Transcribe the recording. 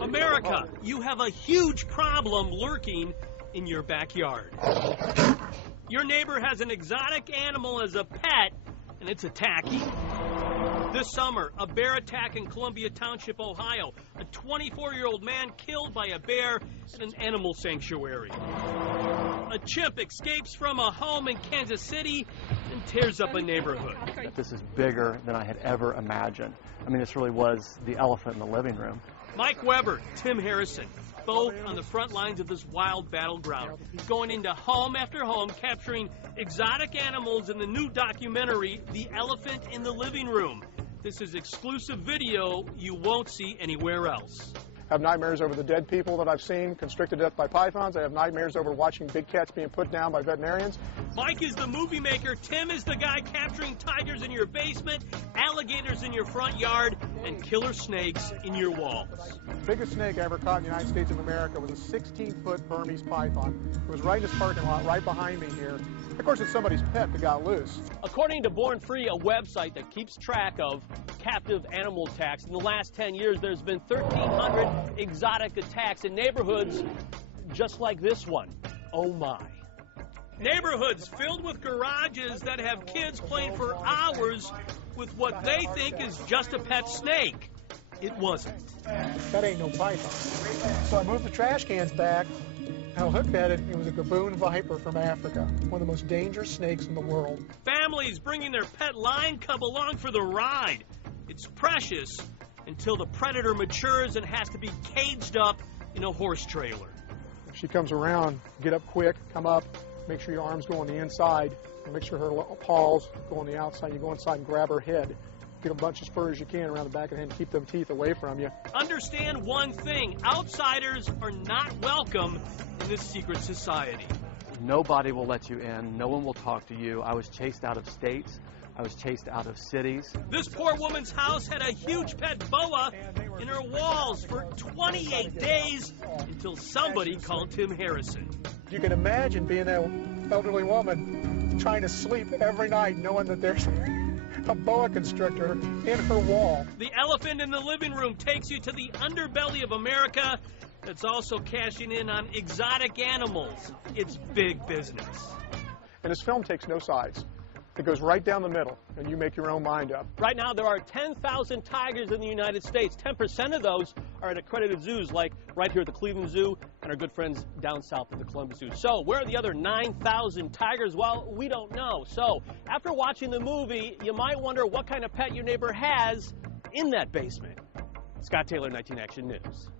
America, you have a huge problem lurking in your backyard. Your neighbor has an exotic animal as a pet, and it's attacking. This summer, a bear attack in Columbia Township, Ohio. A 24-year-old man killed by a bear at an animal sanctuary. A chimp escapes from a home in Kansas City and tears up a neighborhood. This is bigger than I had ever imagined. I mean, this really was the elephant in the living room. Mike Weber, Tim Harrison, both on the front lines of this wild battleground, going into home after home, capturing exotic animals in the new documentary, The Elephant in the Living Room. This is exclusive video you won't see anywhere else. I have nightmares over the dead people that I've seen constricted to death by pythons. I have nightmares over watching big cats being put down by veterinarians. Mike is the movie maker. Tim is the guy capturing tigers in your basement, alligators in your front yard, and killer snakes in your walls. The biggest snake I ever caught in the United States of America was a 16-foot Burmese python. It was right in this parking lot, right behind me here. Of course, it's somebody's pet that got loose. According to Born Free, a website that keeps track of captive animal attacks, in the last 10 years, there's been 1,300 exotic attacks in neighborhoods just like this one. Oh my. Neighborhoods filled with garages that have kids playing for hours with what they think is just a pet snake. It wasn't. That ain't no python. So I moved the trash cans back. I looked at it. It was a gaboon viper from Africa, one of the most dangerous snakes in the world. Families bringing their pet lion cub along for the ride. It's precious until the predator matures and has to be caged up in a horse trailer. If she comes around, get up quick, come up, make sure your arms go on the inside, and make sure her paws go on the outside. You go inside and grab her head. Get a bunch of spurs you can around the back of the head and keep them teeth away from you. Understand one thing, outsiders are not welcome in this secret society. Nobody will let you in. No one will talk to you. I was chased out of states. I was chased out of cities. This poor woman's house had a huge pet boa in her walls for 28 days until somebody called Tim Harrison. You can imagine being that elderly woman trying to sleep every night knowing that there's a boa constrictor in her wall. The Elephant in the Living Room takes you to the underbelly of America that's also cashing in on exotic animals. It's big business. And this film takes no sides. It goes right down the middle, and you make your own mind up. Right now, there are 10,000 tigers in the United States. 10% of those are at accredited zoos, like right here at the Cleveland Zoo and our good friends down south at the Columbus Zoo. So, where are the other 9,000 tigers? Well, we don't know. So, after watching the movie, you might wonder what kind of pet your neighbor has in that basement. Scott Taylor, 19 Action News.